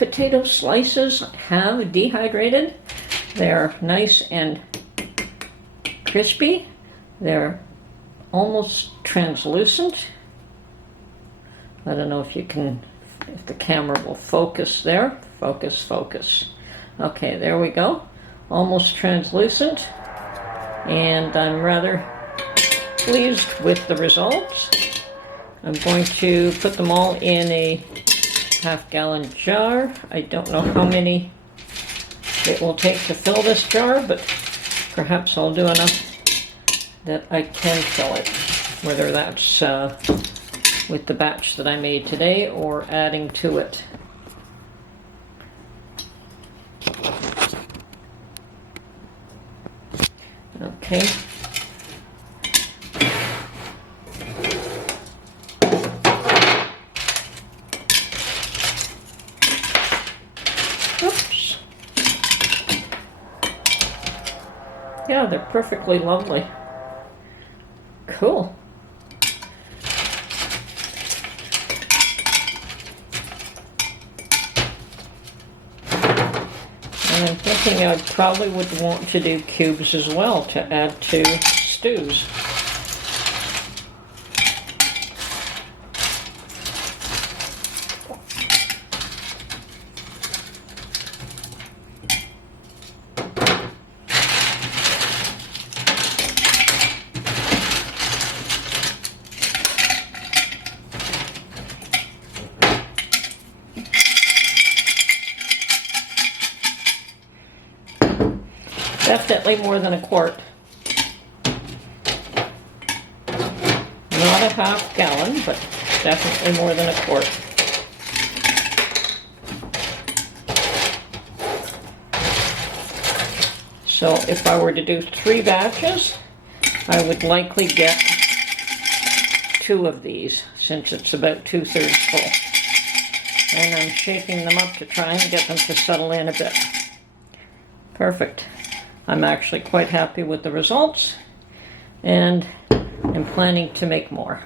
potato slices have dehydrated. They're nice and crispy. They're almost translucent. I don't know if you can, if the camera will focus there. Focus, focus. Okay, there we go. Almost translucent. And I'm rather pleased with the results. I'm going to put them all in a half-gallon jar. I don't know how many it will take to fill this jar, but perhaps I'll do enough that I can fill it, whether that's with the batch that I made today or adding to it. Okay. Oops. Yeah, they're perfectly lovely. Cool. And I'm thinking I probably would want to do cubes as well to add to stews. Definitely more than a quart. Not a half gallon, but definitely more than a quart. So if I were to do 3 batches, I would likely get 2 of these, since it's about 2/3 full. And I'm shaking them up to try and get them to settle in a bit. Perfect. I'm actually quite happy with the results, and I'm planning to make more.